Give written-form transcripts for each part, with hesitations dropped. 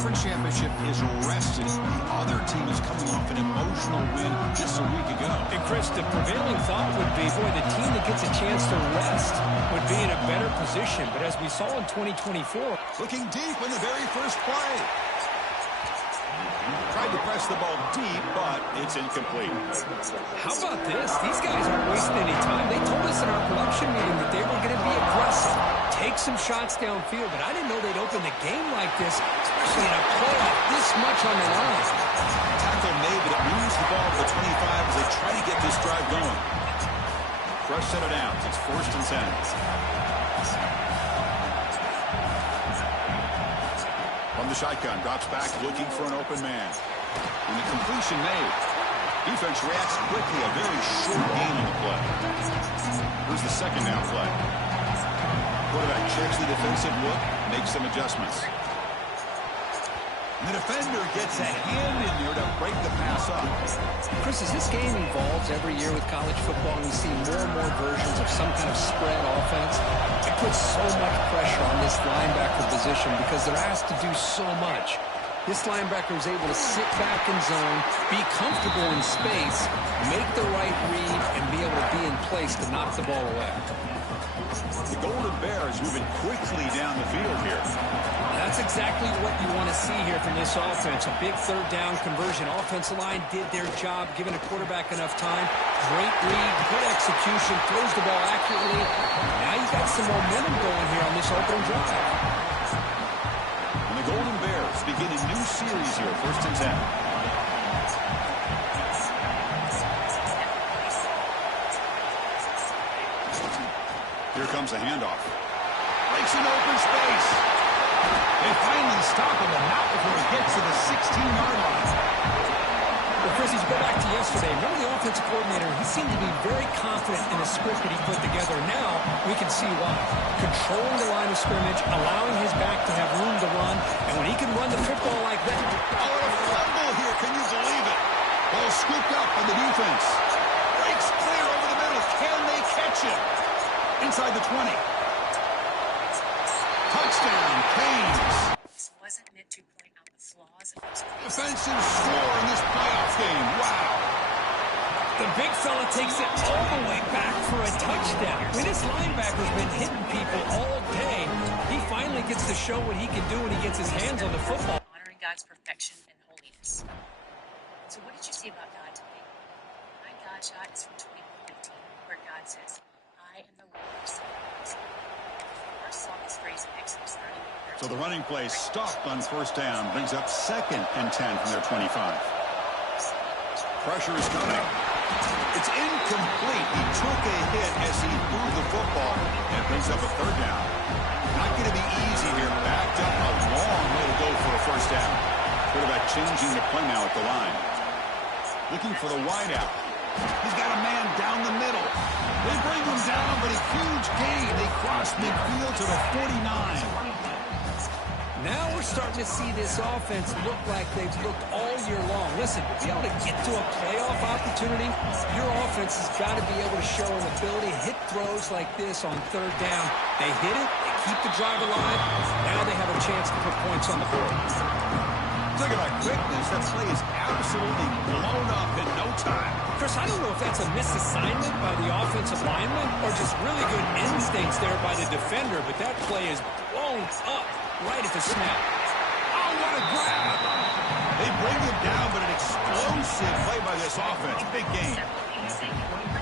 conference championship is rested. The other team is coming off an emotional win just a week ago. And Chris, the prevailing thought would be, boy, the team that gets a chance to rest would be in a better position. But as we saw in 2024, looking deep in the very first play. Tried to press the ball deep, but it's incomplete. How about this? These guys aren't wasting any time. They told us in our production meeting that they were going to be aggressive, take some shots downfield, but I didn't know they'd open the game like this, especially in a playoff this much on the line. Tackle made, but it moves the ball to the 25 as they try to get this drive going. Fresh set of downs. It's 1st and 10. From the shotgun, drops back, looking for an open man. And the completion made. Defense reacts quickly, a very short gain on the play. Here's the second down play. Quarterback checks the defensive look, makes some adjustments. And the defender gets a hand in there to break the pass up. Chris, as this game evolves every year with college football, we see more and more versions of some kind of spread offense. It puts so much pressure on this linebacker position because they're asked to do so much. This linebacker is able to sit back in zone, be comfortable in space, make the right read, and be able to be in place to knock the ball away. The Golden Bears moving quickly down the field here. That's exactly what you want to see here from this offense. A big third down conversion. Offensive line did their job, giving a quarterback enough time. Great read, good execution, throws the ball accurately. Now you got some momentum going here on this opening drive. And the Golden Bears begin a new series here, 1st and 10. Here comes a handoff. Breaks an open space. They finally stop him, and not before he gets to the 16-yard line. Well, Chris, as you go back to yesterday, remember the offensive coordinator, he seemed to be very confident in the script that he put together. Now we can see why. Controlling the line of scrimmage, allowing his back to have room to run, and when he can run the football like that. Oh, and a fumble here. Can you believe it? Ball scooped up by the defense. Breaks clear over the middle. Can they catch him? Inside the 20. Touchdown, Canes. This wasn't meant to point out the flaws of those Defensive score in this playoff game. Wow. The big fella takes it all the way back for a touchdown. I mean, this linebacker's been hitting people all day. He finally gets to show what he can do when he gets his hands on the football. honoring God's perfection and holiness. So what did you see about God today? My God shot is from 2015, where God says, I am the Lord who saves. First saw this phrase in Exodus 30. So the running play stopped on 1st down, brings up 2nd and 10 from their 25. Pressure is coming. It's incomplete. He took a hit as he moved the football, and brings up a 3rd down. Not going to be easy here. Backed up a long way to go for a 1st down. Quarterback changing the play now at the line. Looking for the wideout. He's got a man down the middle. They bring him down, but a huge gain. They cross midfield to the 49. Now we're starting to see this offense look like they've looked all year long. Listen, to be able to get to a playoff opportunity, your offense has got to be able to show an ability to hit throws like this on 3rd down. They hit it, they keep the drive alive. Now they have a chance to put points on the board. Look at that quickness. That play is absolutely blown up in no time. Chris, I don't know if that's a misassignment by the offensive lineman or just really good instincts there by the defender, but that play is blown up right at the snap. Oh, what a grab! They bring him down, but an explosive play by this offense. Big game.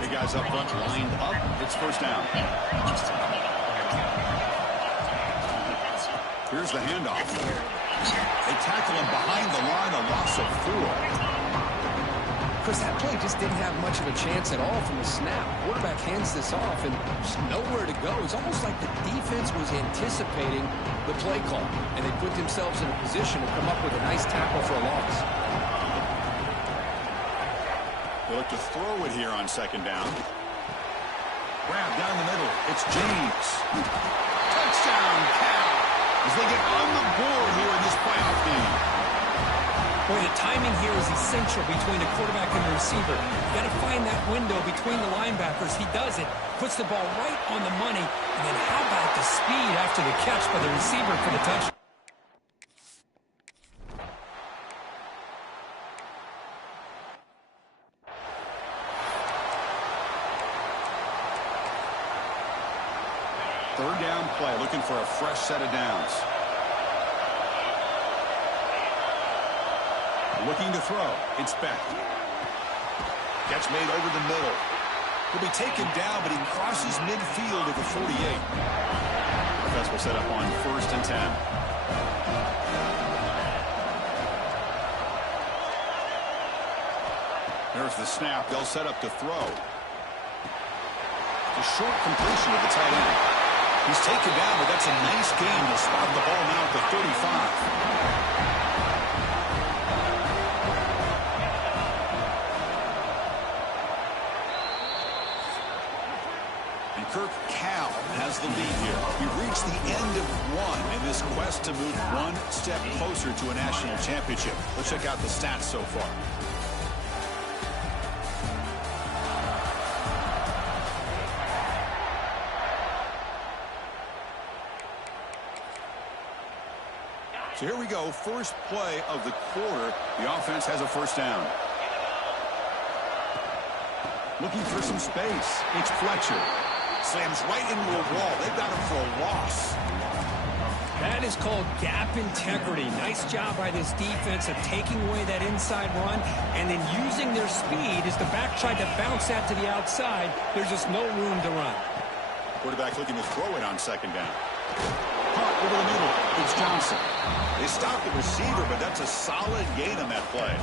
Big guys up front lined up. It's 1st down. Here's the handoff. They tackle him behind the line, a loss of 4. Chris, that play just didn't have much of a chance at all from the snap. Quarterback hands this off, and there's nowhere to go. It's almost like the defense was anticipating the play call, and they put themselves in a position to come up with a nice tackle for a loss. They look to throw it here on 2nd down. Grab down the middle. It's James. Touchdown, Cal, as they get on the board here in this playoff game. Boy, the timing here is essential between the quarterback and the receiver. You got to find that window between the linebackers. He does it, puts the ball right on the money, and then how about the speed after the catch by the receiver for the touchdown? play, looking for a fresh set of downs. Looking to throw. It's Beck. Catch made over the middle. He'll be taken down, but he crosses midfield at the 48. Defense will set up on 1st and 10. There's the snap. They'll set up to throw. A short completion of the tight end. He's taken down, but that's a nice gain to spot the ball now at the 35. Kirk Cal has the lead here. We've reached the end of one in this quest to move one step closer to a national championship. Let's check out the stats so far. So here we go. First play of the quarter. The offense has a first down. Looking for some space. It's Fletcher. Slams right into a wall. They've got him for a loss. That is called gap integrity. Nice job by this defense of taking away that inside run and then using their speed as the back tried to bounce that to the outside. There's just no room to run. Quarterback looking to throw it on 2nd down. Caught over the middle. It's Johnson. They stopped the receiver, but that's a solid gain on that play.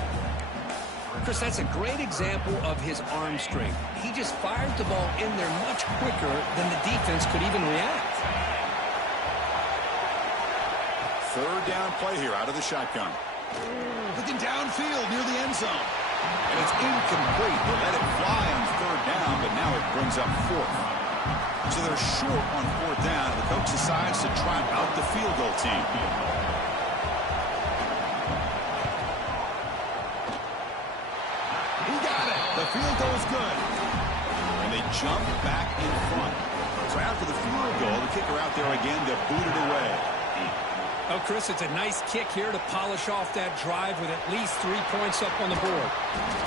Chris, that's a great example of his arm strength. He just fired the ball in there much quicker than the defense could even react. 3rd down play here out of the shotgun. Looking downfield near the end zone. And it's incomplete. They let it fly on 3rd down, but now it brings up 4th. So they're short on 4th down, and the coach decides to trot out the field goal team. The field goal is good. And they jump back in front. So after the field goal, the kicker out there again to boot it away. Oh, Chris, it's a nice kick here to polish off that drive with at least 3 points up on the board.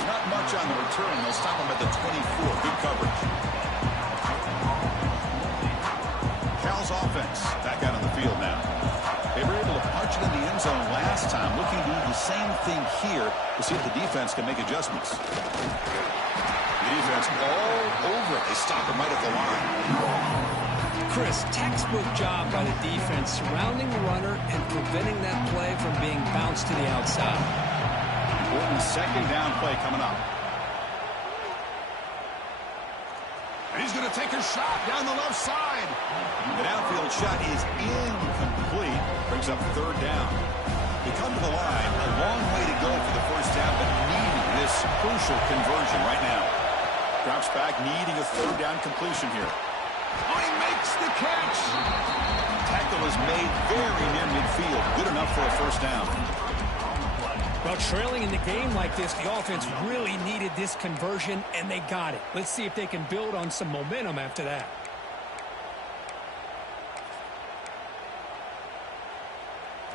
Not much on the return. They'll stop him at the 24. Good coverage. Cal's offense back out on the field now. They were able to punch it in the end zone last time. Looking to do the same thing here to see if the defense can make adjustments. The defense all over it. They stop him right at the line. Chris, textbook job by the defense surrounding the runner and preventing that play from being bounced to the outside. Important 2nd down play coming up. And he's going to take a shot down the left side. The downfield shot is incomplete. Brings up 3rd down. They come to the line. A long way to go for the first down, but needing this crucial conversion right now. Drops back, needing a 3rd down completion here. Oh, he makes the catch. Tackle is made very near midfield. Good enough for a first down. Well, trailing in the game like this, the offense really needed this conversion, and they got it. Let's see if they can build on some momentum after that.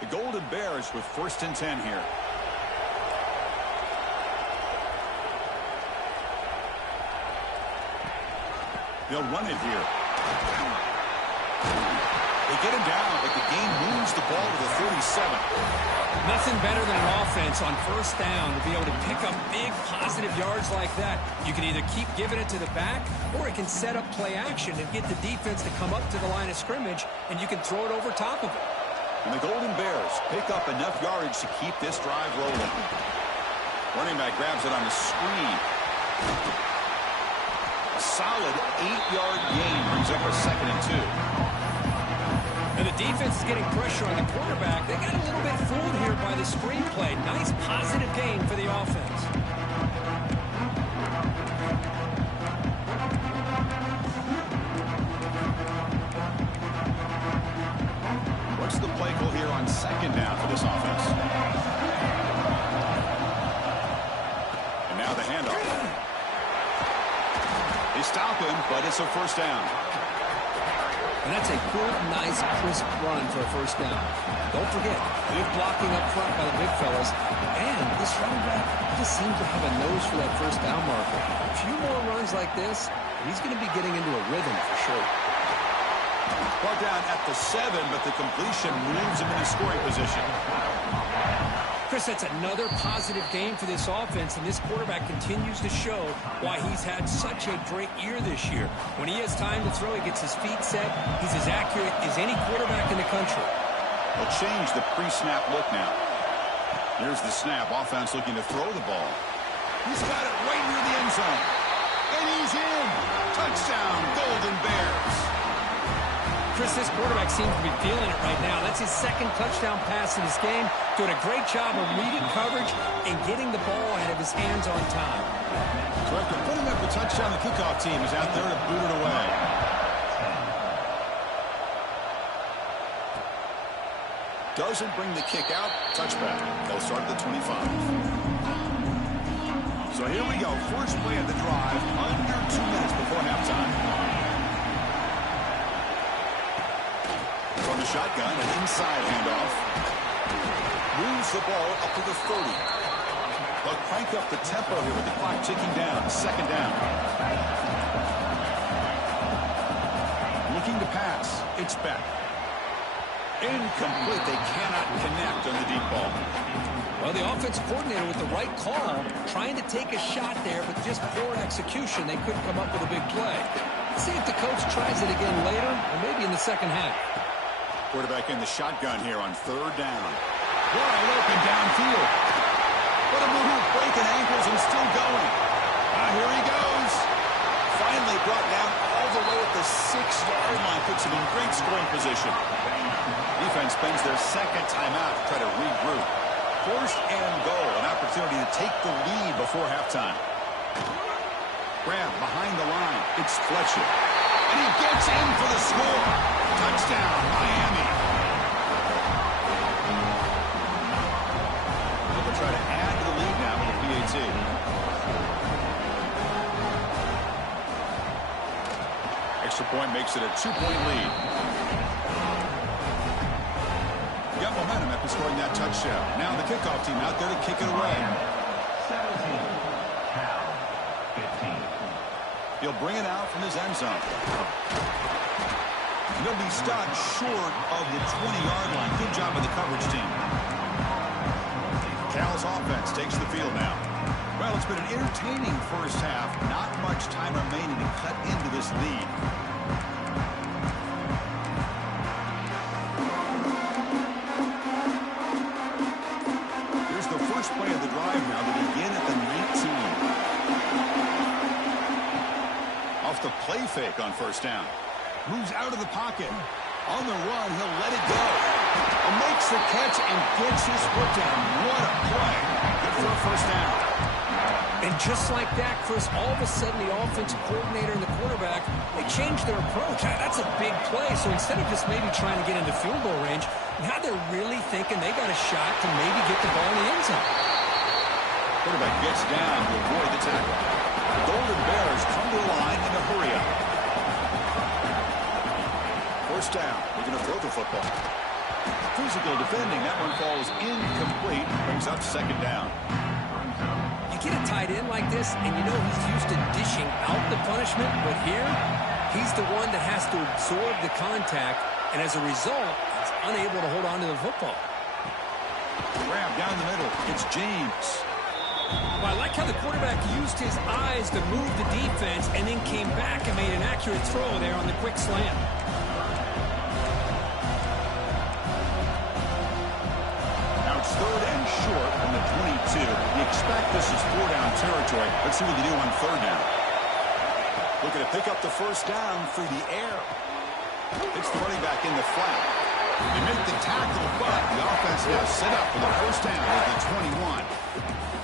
The Golden Bears with 1st and 10 here. They'll run it here. They get him down, but the game moves the ball to the 37. Nothing better than an offense on 1st down to be able to pick up big positive yards like that. You can either keep giving it to the back, or it can set up play action and get the defense to come up to the line of scrimmage, and you can throw it over top of it. And the Golden Bears pick up enough yardage to keep this drive rolling. Running back grabs it on the screen. A solid 8-yard gain brings up a 2nd and 2. And the defense is getting pressure on the quarterback. They got a little bit fooled here by the screen play. Nice positive gain for the offense. What's the play call here on 2nd down for this offense? And now the handoff. They stop him, but it's a first down. And that's a good, nice, crisp run for a first down. Don't forget, good blocking up front by the big fellas. And this running back just seems to have a nose for that first down marker. A few more runs like this, he's going to be getting into a rhythm for sure. Brought down at the 7, but the completion moves him into scoring position. Chris, that's another positive game for this offense, and this quarterback continues to show why he's had such a great year this year. When he has time to throw, he gets his feet set. He's as accurate as any quarterback in the country. They'll change the pre-snap look now. Here's the snap. Offense looking to throw the ball. He's got it right near the end zone. And he's in. Touchdown, Golden Bears. Chris, this quarterback seems to be feeling it right now. That's his second touchdown pass in this game. Doing a great job of reading coverage and getting the ball out of his hands on time. So after putting up the touchdown, the kickoff team is out there to boot it away. Doesn't bring the kick out. Touchback. They'll start at the 25. So here we go. First play of the drive. Under 2 minutes before halftime. From the shotgun, an inside handoff. Moves the ball up to the 30. They'll crank up the tempo here with the clock ticking down. Second down. Looking to pass. It's back. Incomplete. They cannot connect on the deep ball. Well, the offensive coordinator with the right call, trying to take a shot there, but just poor execution. They couldn't come up with a big play. Let's see if the coach tries it again later, or maybe in the second half. Quarterback in the shotgun here on third down. Wide open downfield. What a move, breaking ankles and still going. Here he goes. Finally brought down all the way at the 6-yard line. Puts him in great scoring position. Defense spends their second timeout to try to regroup. First and goal, an opportunity to take the lead before halftime. Grab behind the line. It's Fletcher. And he gets in for the score. Touchdown, Miami. They'll try to add to the lead now with the PAT. Extra point makes it a 2-point lead. Got momentum after scoring that touchdown. Now the kickoff team out there to kick it away. 17, Cal, 15. He'll bring it out from his end zone. They'll be stopped short of the 20-yard line. Good job of the coverage team. Cal's offense takes the field now. Well, it's been an entertaining first half. Not much time remaining to cut into this lead. Here's the first play of the drive now to begin at the 19. Off the play fake on first down. Moves out of the pocket. On the run, he'll let it go. And makes the catch and gets his foot down. What a play. Good for a first down. And just like that, Chris, all of a sudden the offensive coordinator and the quarterback, they changed their approach. That's a big play. So instead of just maybe trying to get into field goal range, now they're really thinking they got a shot to maybe get the ball in the end zone. Quarterback gets down to avoid the tackle. The Golden Bears come to the line in a hurry up. First down. We're going to throw the football. Physical defending. That one falls incomplete. Brings up second down. You get a tight end like this, and you know he's used to dishing out the punishment, but here, he's the one that has to absorb the contact, and as a result, he's unable to hold on to the football. Grab down the middle. It's James. Well, I like how the quarterback used his eyes to move the defense and then came back and made an accurate throw there on the quick slant. Now it's third and short on the 22. You expect this is 4-down territory. Let's see what they do on third down. Looking to pick up the first down through the air. It's the running back in the flat. They make the tackle, but the offense now set up for the first down at the 21.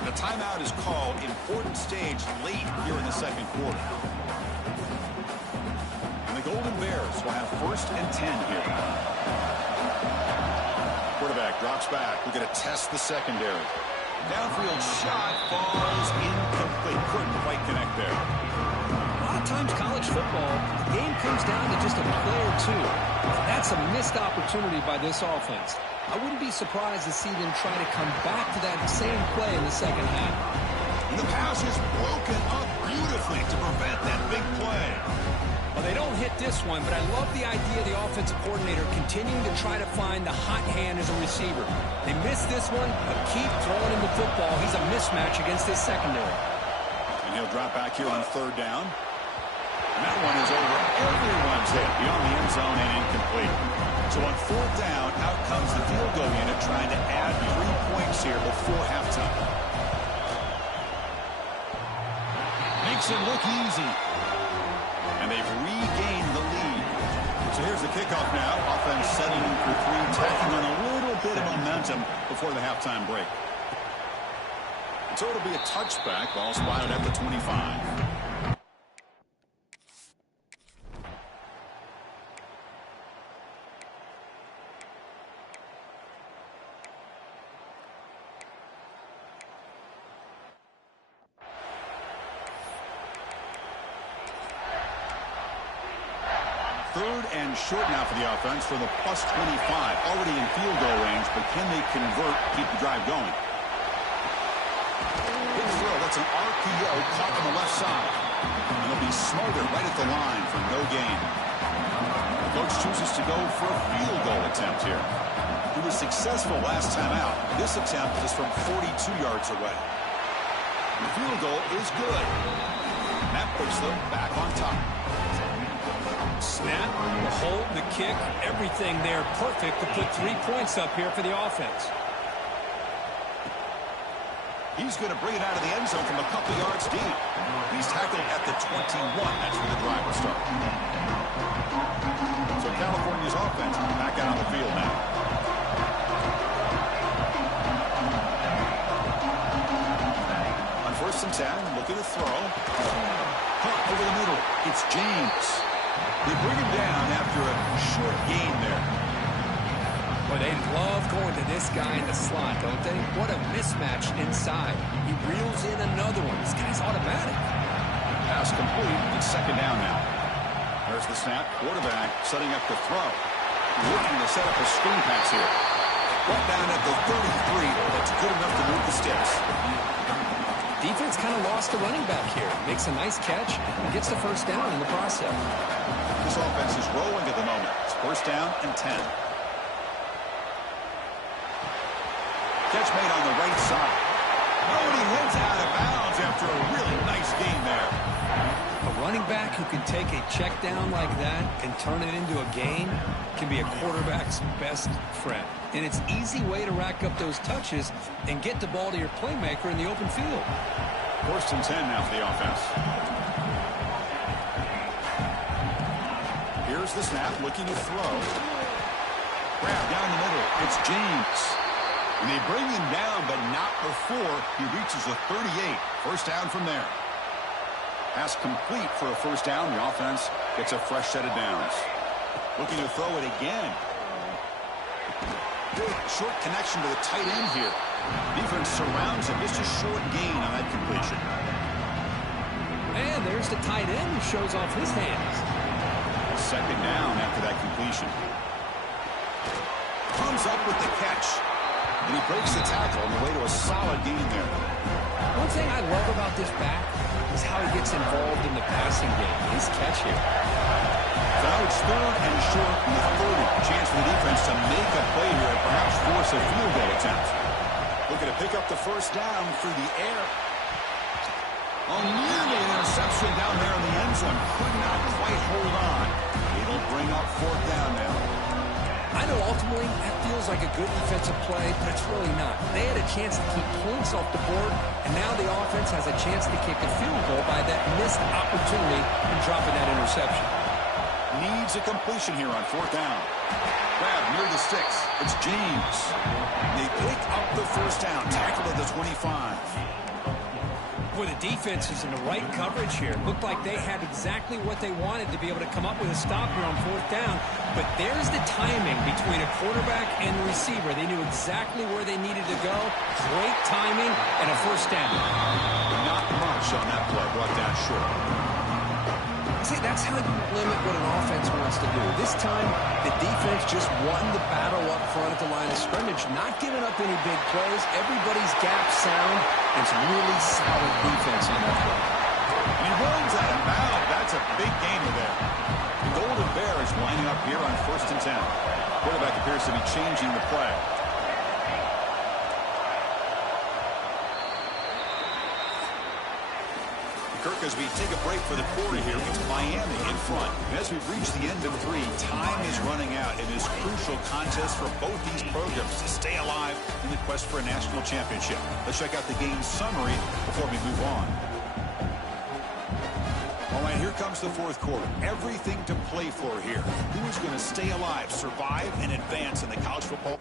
The timeout is called. Important stage late here in the second quarter. And the Golden Bears will have first and 10 here. Quarterback drops back. We're going to test the secondary. Downfield shot falls incomplete. Couldn't quite connect there. A lot of times college football, the game comes down to just a play or two. And that's a missed opportunity by this offense. I wouldn't be surprised to see them try to come back to that same play in the second half. And the pass is broken up beautifully to prevent that big play. Well, they don't hit this one, but I love the idea of the offensive coordinator continuing to try to find the hot hand as a receiver. They missed this one, but keep throwing him the football. He's a mismatch against this secondary. And he'll drop back here on third down. And that one is over everyone's head, beyond the end zone and incomplete. So on fourth down, out comes the field goal unit trying to add 3 points here before halftime. Makes it look easy. And they've regained the lead. So here's the kickoff now. Offense setting for 3, tacking on a little bit of momentum before the halftime break. So it'll be a touchback. Ball spotted at the 25. Third and short now for the offense for the +25. Already in field goal range, but can they convert, keep the drive going? Big throw. That's an RPO caught on the left side. And it'll be Smothered right at the line for no gain. The coach chooses to go for a field goal attempt here. He was successful last time out. This attempt is from 42 yards away. And the field goal is good. And that puts them back on top. Snap, the hold, the kick, everything there perfect to put 3 points up here for the offense. He's going to bring it out of the end zone from a couple yards deep. He's tackled at the 21. That's where the drive will start. So California's offense back out on the field now. On 1st and 10, looking to throw. Caught over the middle. It's James. They bring him down after a short gain there. Boy, they love going to this guy in the slot, don't they? What a mismatch inside. He reels in another one. This guy's automatic. Pass complete. It's 2nd down now. There's the snap. Quarterback setting up the throw. Looking to set up a screen pass here. Brought down at the 33. That's good enough to move the sticks. Defense kind of lost the running back here. Makes a nice catch and gets the 1st down in the process. This offense is rolling at the moment. It's 1st down and 10. Catch made on the right side. Oh, and he went out of bounds after a really nice gain there. A running back who can take a check down like that and turn it into a gain can be a quarterback's best friend. And it's an easy way to rack up those touches and get the ball to your playmaker in the open field. 1st and 10 now for the offense. Here's the snap, looking to throw. Grab down the middle. It's James. And they bring him down, but not before he reaches the 38. 1st down from there. Pass complete for a 1st down. The offense gets a fresh set of downs. Looking to throw it again. Short connection to the tight end here. Defense surrounds him. Just a short gain on that completion. And there's the tight end who shows off his hands. 2nd down after that completion. Comes up with the catch. And he breaks the tackle on the way to a solid gain there. One thing I love about this back is how he gets involved in the passing game. His catch here. So now it's 3rd and short from the 30. Chance for the defense to make a play here and perhaps force a field goal attempt. Looking to pick up the 1st down through the air. Oh, nearly an interception down there in the end zone. Could not quite hold on. It'll bring up 4th down now. I know ultimately that feels like a good defensive play, but it's really not. They had a chance to keep points off the board, and now the offense has a chance to kick a field goal by that missed opportunity and dropping that interception. Needs a completion here on 4th down. Grab near the sticks. It's James. They pick up the 1st down. Tackled at the 25. Boy, the defense is in the right coverage here. Looked like they had exactly what they wanted to be able to come up with a stop here on 4th down. But there's the timing between a quarterback and the receiver. They knew exactly where they needed to go. Great timing and a 1st down. Not much on that play. Brought down short. See, that's how you limit what an offense wants to do. This time, the defense just won the battle up front at the line of scrimmage, not giving up any big plays. Everybody's gap sound, and it's really solid defense on that play. And he runs out of bounds. That's a big gainer there. The Golden Bears lining up here on 1st and 10. Quarterback appears to be changing the play. Kirk, as we take a break for the quarter here, it's Miami in front. And as we've reached the end of 3, time is running out in this crucial contest for both these programs to stay alive in the quest for a national championship. Let's check out the game summary before we move on. All right, here comes the 4th quarter. Everything to play for here. Who is going to stay alive, survive, and advance in the college football?